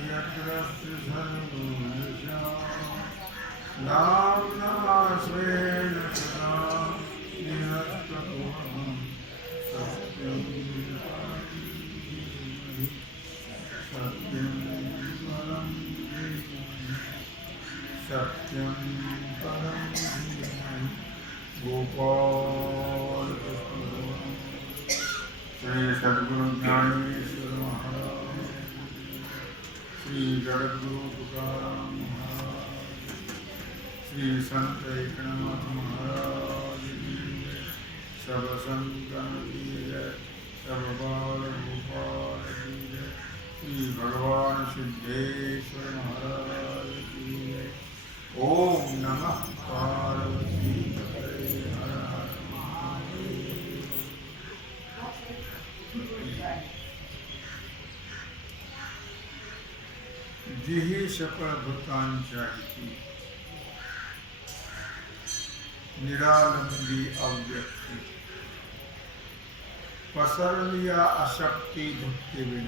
यत्रस्ति सर्वभूतेषु नाम्ना स्वेन सदा निरस्तकुहं सत्यं सत्यं परं सत्यं परं गोपाल श्री सद्गुरु ज्ञानेश्वर महाराज, श्री जगद्गुरु तुकाराम महाराज, श्री संत एकनाथ महाराज की जय। सब संतन की जय, सब बाल गोपाल की जय। श्री भगवान सिद्धेश्वर महाराज की जय। ओम नमः पार्वती पतये, हर हर महादेव। जिहि सकळ भूतांच्या हिती, निरालंबी अव्यक्ती, पसरलिया अशक्ती भक्तिविण।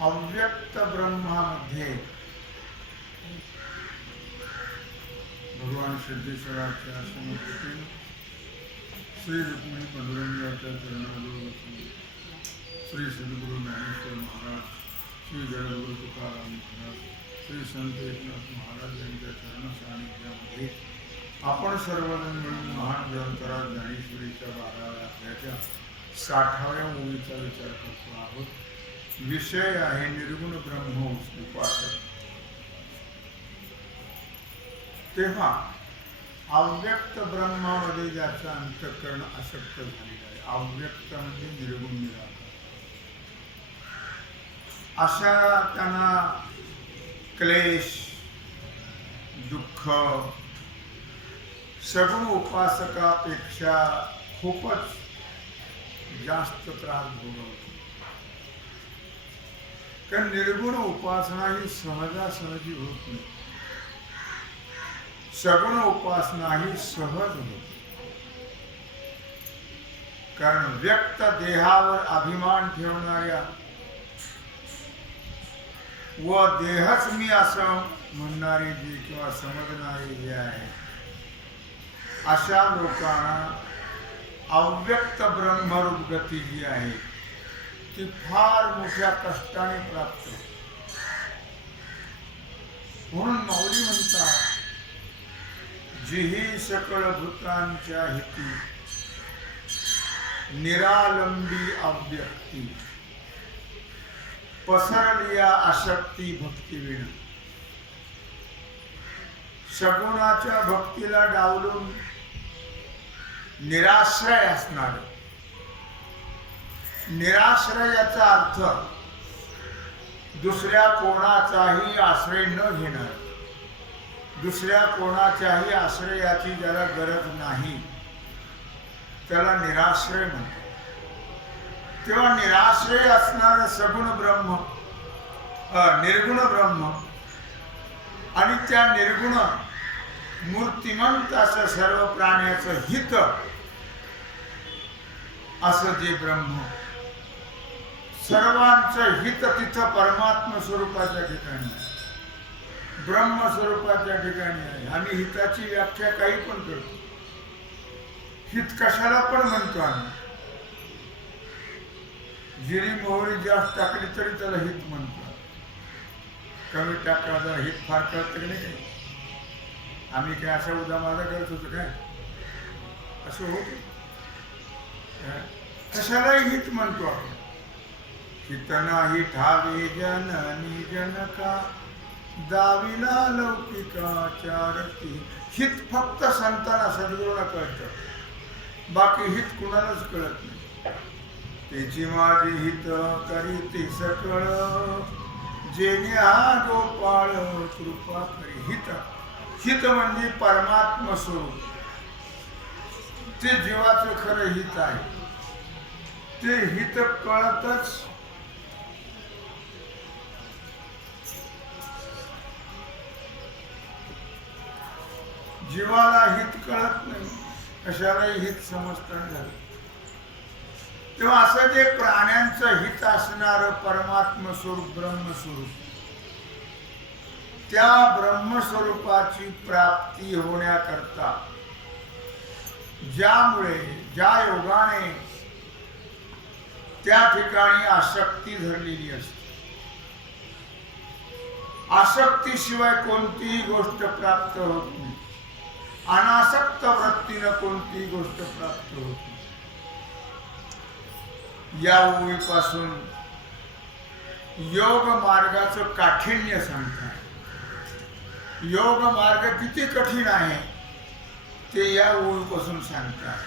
अव्यक्त ब्रह्मामध्ये भगवान सिद्धेश्वराच्या समुपस्थितीत श्री रुक्मिणी पांडुरंगाच्या चरणाजवळ बसून श्री सद्गुरु ज्ञानेश्वर महाराज, श्री जगद्गुरु तुकाराम महाराज, श्री संत एकनाथ महाराज यांच्या चरण सानिध्यामध्ये आपण सर्वजण मिळून महान ग्रंथराज ज्ञानेश्वरीच्या 12व्या अध्यायाच्या 60व्या ओळीचा विचार करतो आहोत। विषय आहे निर्गुण ब्रह्म उपासक। तेव्हा अव्यक्त ब्रह्मामध्ये ज्याचं अंतःकरण आसक्त झालेलं आहे, अव्यक्त म्हणजे निर्गुण निराकार, अशा त्यांना क्लेश, दुःख सगुण उपासकापेक्षा खूपच जास्त त्रास भोगवतो। कारण निर्गुण उपासना ही सहजासहजी होत नाही, सगुण उपासना ही सहज होते। कारण व्यक्त देहावर अभिमान ठेवणाऱ्या व देहच मी असं म्हणणारे जे किंवा समजणारे जे आहे, अशा लोकांना अव्यक्त ब्रह्मरूप गती जी आहे ती फार मोठ्या कष्टाने प्राप्त होते। म्हणून माऊली म्हणतात, जिहि सकळ भूतांच्या हिती, निरालंबी अव्यक्ती, पसरलिया अशक्ती भक्तिविण। सगुणाच्या भक्तीला डावलून निराश्रय असणार, निराश्रय याचा अर्थ दुसऱ्या कोणाचाही आश्रय न घेणार, दुसऱ्या कोणाच्याही आश्रयाची ज्याला गरज नाही त्याला निराश्रय म्हणतात। तेव्हा निराश्रय असणारं सगुण ब्रह्म, निर्गुण ब्रह्म आणि त्या निर्गुण मूर्तिमंत असं सर्व प्राण्याचं हित असं जे ब्रह्म, सर्वांचं हित तिथं परमात्म स्वरूपाच्या ठिकाणी आहे, ब्रह्म स्वरूपाच्या ठिकाणी आहे। आम्ही हिताची व्याख्या काही पण करतो, हित कशाला पण म्हणतो आम्ही। जिरी मोहरी जास्त टाकली तरी त्याला हित म्हणतो, कमी टाकला तर हित फार कळतं की नाही। आम्ही काय अशा उदा माझा करत होतो काय, असं होत कशालाही हित म्हणतो आपण। हित नाही ठावे जननी जनका, दाविला लौकिकाचारती। हित फक्त संतांना सद्गुरूंना कळतं, बाकी हित कुणालाच कळत नाही। त्याची माझी हित करीती सकळ, जेणे हा गोपाळ कृपा करी। हित, हित म्हणजे परमात्म स्वरूप, ते जीवाचं खरं हित आहे। ते हित कळतच जीवाला हित कळत नाही, कशालाही हित समजता झालं। तेव्हा असं जे प्राण्यांचं हित असणार परमात्म स्वरूप ब्रह्मस्वरूप, त्या ब्रह्मस्वरूपाची प्राप्ती होण्याकरता ज्यामुळे ज्या योगाने त्या ठिकाणी आसक्ती धरलेली असते, आसक्तीशिवाय कोणतीही गोष्ट प्राप्त होत नाही, अनासक्त वृत्तीनं कोणतीही गोष्ट प्राप्त होत नाही. या ओळीपासून योग मार्गाचं काठिण्य सांगतात. योग मार्ग किती कठीण आहे ते या ओळीपासून सांगतात.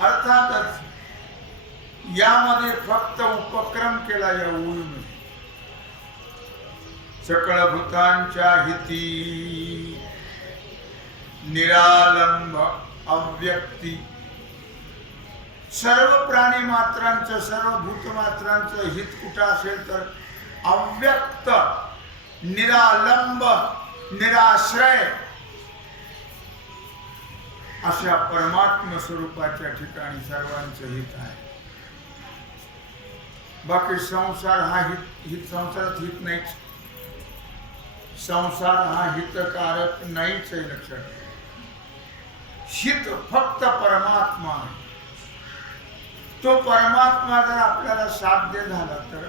अर्थातच यामध्ये फक्त उपक्रम केला या ओळीमध्ये. सकळ भूतांच्या हिती निरालंब अव्यक्ती, सर्व प्राणी मात्रांचं सर्व भूतमात्रांचं हित कुठं असेल तर अव्यक्त निरालंब निराश्रय अशा परमात्म स्वरूपाच्या ठिकाणी सर्वांचं हित आहे. बाकी संसार हा हित संसारात हित नाहीच. संसार हा हितकारक नाहीच आहे, लक्षात ठेवा. हित फक्त परमात्मा आहे. तो परमात्मा जर आपल्याला साध्य झाला तर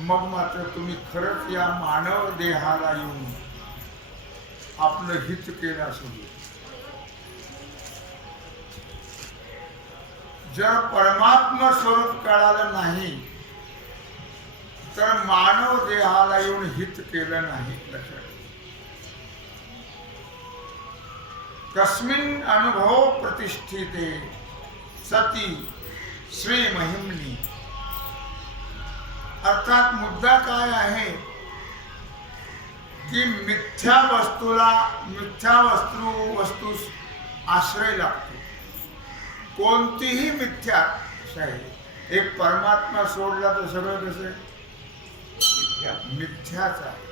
मग मात्र तुम्ही खरंच या मानव देहाला येऊन आपलं हित केलं असं. जर परमात्मा स्वरूप कळालं नाही तर मानव देहाला येऊन हित केलं नाही, लक्षात. कस्मिन् अनुभव प्रतिष्ठिते सती श्री महिमनी. अर्थात मुद्दा काय आहे की मिथ्या वस्तूस आश्रय लागतो. कोणतीही मिथ्या आहे. एक परमात्मा सोडला तर सगळं कसं मिथ्याच आहे.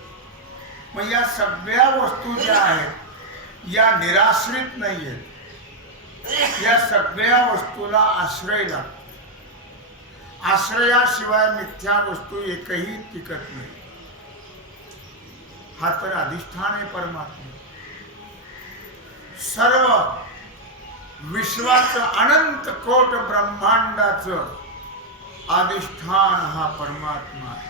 मग या सगळ्या वस्तू ज्या आहेत या निराश्रित नाही आहेत. या सगळ्या वस्तूला आश्रय लागतो. आश्रयाशिवाय मिथ्या वस्तू एकही टिकत नाही. हा तर अधिष्ठान आहे परमात्मा. सर्व विश्वाचं अनंत कोट ब्रह्मांडाचं अधिष्ठान हा परमात्मा आहे.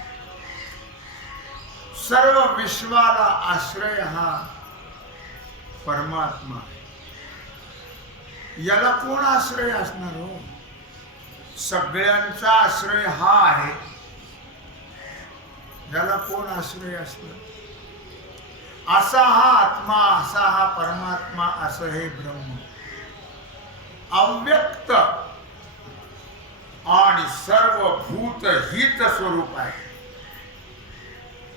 सर्व विश्वाला आश्रय हा परमात्मा आहे. याला कोण आश्रय असणार हो? सगळ्यांचा आश्रय हा आहे. याला कोण आश्रय असणार? असा हा आत्मा, असा हा परमात्मा, असं हे ब्रह्म अव्यक्त आणि सर्व भूत हित स्वरूप आहे.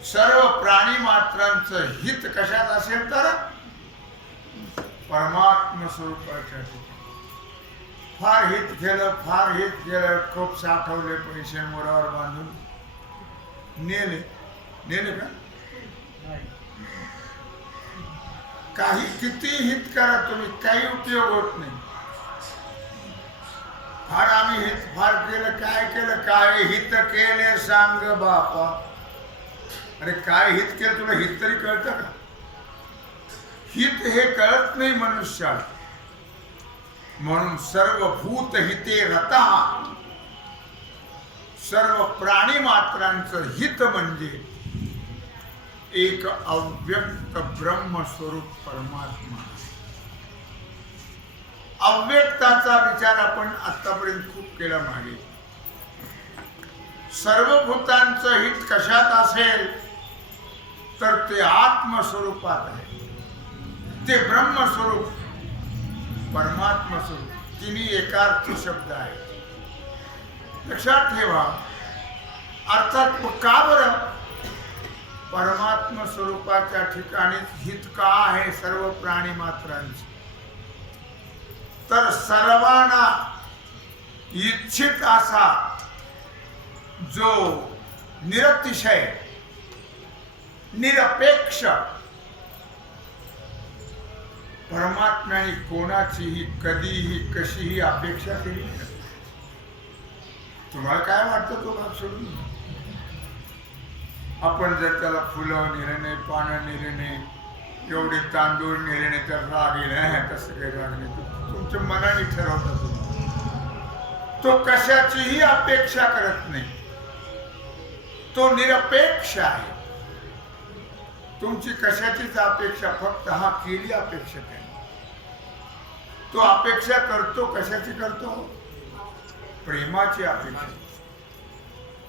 सर्व प्राणी मात्रांचं हित कशात असेल तर परमात्मा स्वरूपाच्या ठिकाणी. फार हित केलं, खूप साठवले पैसे मोरावर बांधून नेले का? काही किती हित करा तुम्ही, काही उपयोग होत नाही. फार आम्ही हित फार केलं, काय हित केले सांग बापा. अरे काय हित केलं तुला? हित तरी कळतं का? हित हे कळत नाही मनुष्याला. म्हणून सर्व भूत हिते रता, सर्व प्राणी मात्रांचं हित म्हणजे एक अव्यक्त ब्रह्मस्वरूप परमात्मा. अव्यक्ताचा विचार आपण आतापर्यंत खूप केला मागे. सर्व भूतांचं हित कशात असेल तर ते आत्मस्वरूपात आहे. ते ब्रह्मस्वरूप परमात्मा स्वरूप. तिन्ही एकार्थी शब्द आहेत, लक्षात ठेवा. अर्थात का बरं परमात्मा स्वरूपाच्या ठिकाणीच हित का आहे सर्व प्राणी मात्रांचे? तर सर्वांना इच्छित असा जो निरतिशय निरपेक्ष परमात्म्याने कोणाचीही कधीही कशीही अपेक्षा केली नाही. तुम्हाला काय वाटतं तो भाग सोडून? आपण जर त्याला फुलं नेले नाही, पानं नेले नाही, एवढे तांदूळ नेले नाही तर राग येईल, तसं काही राग नाही. तुमच्या मनाने ठरवता तुम्ही. तो कशाचीही अपेक्षा करत नाही, तो निरपेक्ष आहे. तुमची कशाचीच अपेक्षा, फक्त हा केली अपेक्षा काय. तो अपेक्षा करतो कशाची करतो? प्रेमाची अपेक्षा.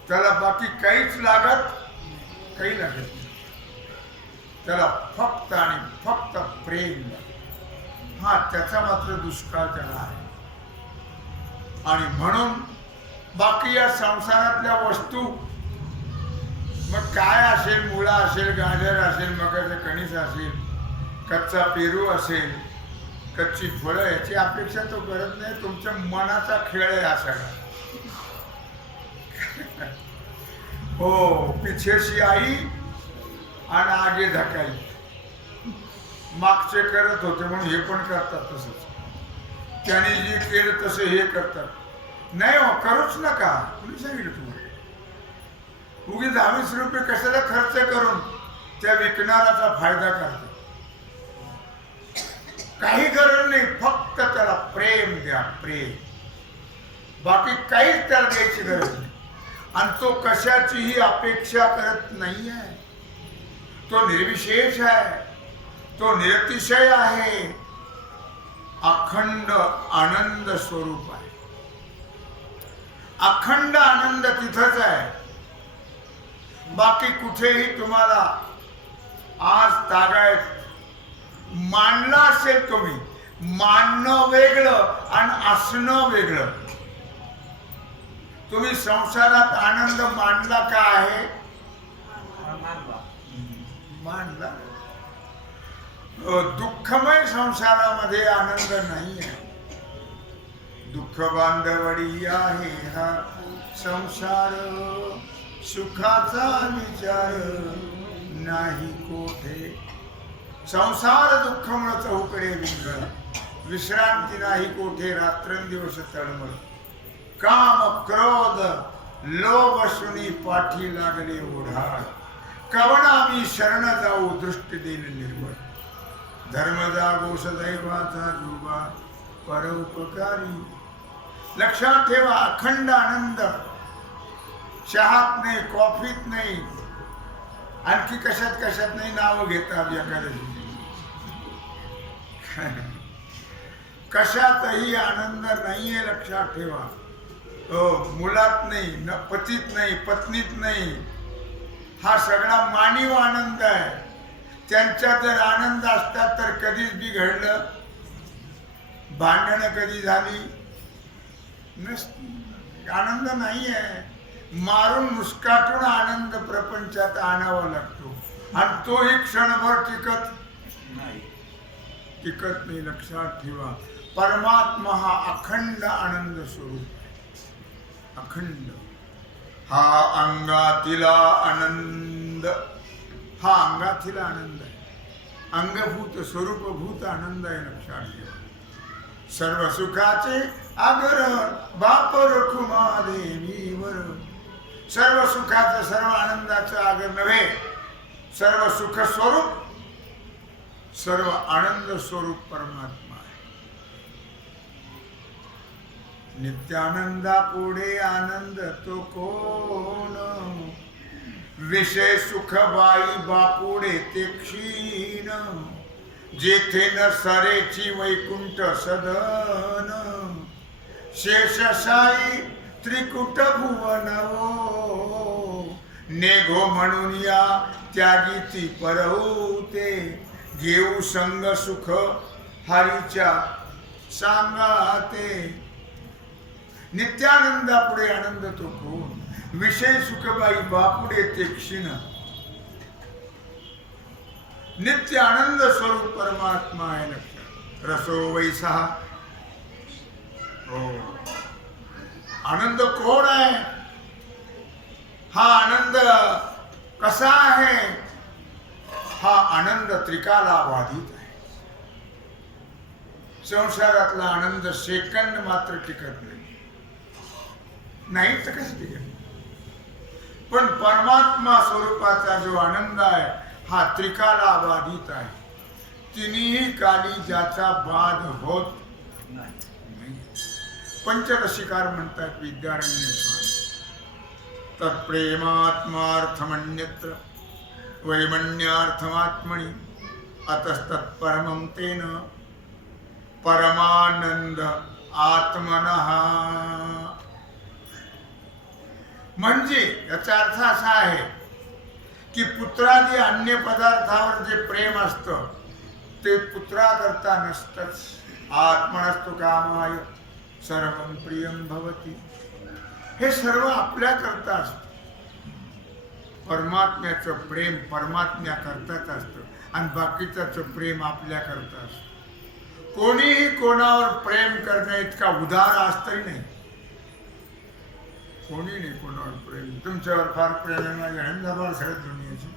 त्याला बाकी काहीच लागत काही लागत नाही. त्याला फक्त आणि फक्त प्रेम. हा त्याचा मात्र दुष्काळ त्याला आहे. आणि म्हणून बाकी या संसारातल्या वस्तू, मग काय असेल, मुळा असेल, गाजर असेल, मकाचं कणीस असेल, कच्चा पेरू असेल, कच्ची फळं, याची अपेक्षा तो करत नाही. तुमच्या मनाचा खेळ आहे हा सगळा. हो, पिछेशी आई आणि आगे धकाई. मागचे करत होते म्हणून हे पण करतात तसंच. त्याने जे केलं तसं हे करतात. नाही हो, करूच नका. कुणी सांगितलं तुम्हाला? उगी 10-20 रुपये कशाला खर्च करून त्या विकणाराचा फायदा करतात. काही गरज नाही, फक्त त्याला प्रेम द्या, प्रेम. बाकी काहीच त्याला द्यायची गरज नाही. आणि तो कशाचीही अपेक्षा करत नाही आहे. तो निर्विशेष आहे, तो निरतिशय आहे, अखंड आनंद स्वरूप आहे. अखंड आनंद तिथंच आहे. बाकी कुठेही तुम्हाला आज तागायत मानला असेल, तुम्ही मानणं वेगळं आणि असणं वेगळं. तुम्ही संसारात आनंद मानला का आहे? मानला. दुःखमय संसारामध्ये आनंद नाही आहे. दुःख बांधवडी आहे हा संसार, सुखाचा विचार नाही कोठे. संसार दुःखमुळे चहूकडे विंगळ, विश्रांती नाही कोठे, रात्रंदिवस तळमळ. काम क्रोध लोभ शुनी पाठी लागले ओढाळ. कवना मी शरण जाऊ दृष्टी देईल निर्मळ. धर्म जागो सदैवाचा जुबा परोपकारी. लक्षात ठेवा, अखंड आनंद. चहात नाही, कॉफीत नाही, आणखी कशात कशात नाही. नाव घेतात एखाद्याची. कशातही आनंद नाहीये, लक्षात ठेवा. मुलात नाही, न पतीत नाही, पत्नीत नाही. हा सगळा मानव आनंद आहे. त्यांच्यात जर आनंद असतात तर कधीच बिघडलं, भांडणं कधी झाली नसती. आनंद नाही आहे. मारून मुस्काटून आनंद प्रपंचात आणावा लागतो. आणि तोही क्षणभर टिकत नाही. लक्षात ठेवा. परमात्मा हा अखंड आनंद स्वरूप. अखंड हा अंगातिला आनंद. हा अंगातील आनंद आहे. अंगभूत स्वरूपभूत आनंद आहे. लक्षात ठेवा. सर्व सुखाचे आगर बाप रखुमा देवीवर. सर्व सुखाचं, सर्व आनंदाचं आगर नव्हे, सर्व सुख स्वरूप, सर्व आनंद स्वरूप परमात्मा आहे. नित्यानंदा पुढे आनंद तो कोण. विषय सुख बाई बापुडे ते क्षीण. जेथे न सरेची वैकुंठ सदन. शेषशाही त्रिकुट भुवनवो. नेघो म्हणून या त्यागी ती परवते. घेऊ संग सुख हरीच्या सांगाते. नित्यानंदापुढे आनंद तो कोण. विषय सुखबाई बापुडे ते क्षीण. नित्य आनंद स्वरूप परमात्मा आहे. लक्षात. रसो वैसा. हो, आनंद कोण आहे? हा आनंद कसा आहे? हा आनंद त्रिकाला बाधित आहे. संसारातला आनंद सेकंद मात्र टिकत नाही. नाही तर कसं टिकेल? पण परमात्मा स्वरूपाचा जो आनंद आहे हा त्रिकाला बाधित आहे. तिन्ही काली ज्याचा बाध होत नाही. पंचरसिकार म्हणतात विद्यारण्य स्वामी, तत्प्रेमात्मार्थमन्यत्र वैमन्यार्थमात्मनि अतस्तत्परमं तेन परमानंद आत्मनः. म्हणजे याचा अर्थ असा आहे की पुत्रादी अन्य पदार्थावर जे प्रेम असतं ते पुत्राकरता नसतंच. आत्मनस्तु कामाय सर्वं प्रियं भवति. हे सर्व आपल्याकरता असतं. परमात्म्याचं प्रेम परमात्म्याकरताच असतं आणि बाकीचं प्रेम आपल्याकरता असतं. कोणीही कोणावर प्रेम करण्या इतका उदार असतही नाही. कोणी नाही कोणावर प्रेम. तुमच्यावर फार प्रेम आहे माझ्या अहमदाबाद सगळ्यात दुनियाची.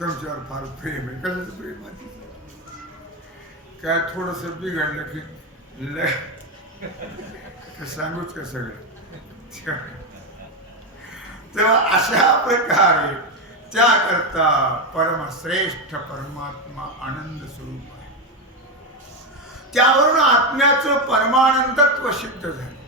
तुमच्यावर फार प्रेम आहे. कशाचं प्रेम आहे? काय थोडंसं बिघडलं की सांगूच का सगळं. तेव्हा अशा प्रकारे त्याकरता परमश्रेष्ठ परमात्मा आनंद स्वरूप आहे. त्यावरून आत्म्याचं परमानंदत्व सिद्ध झालं.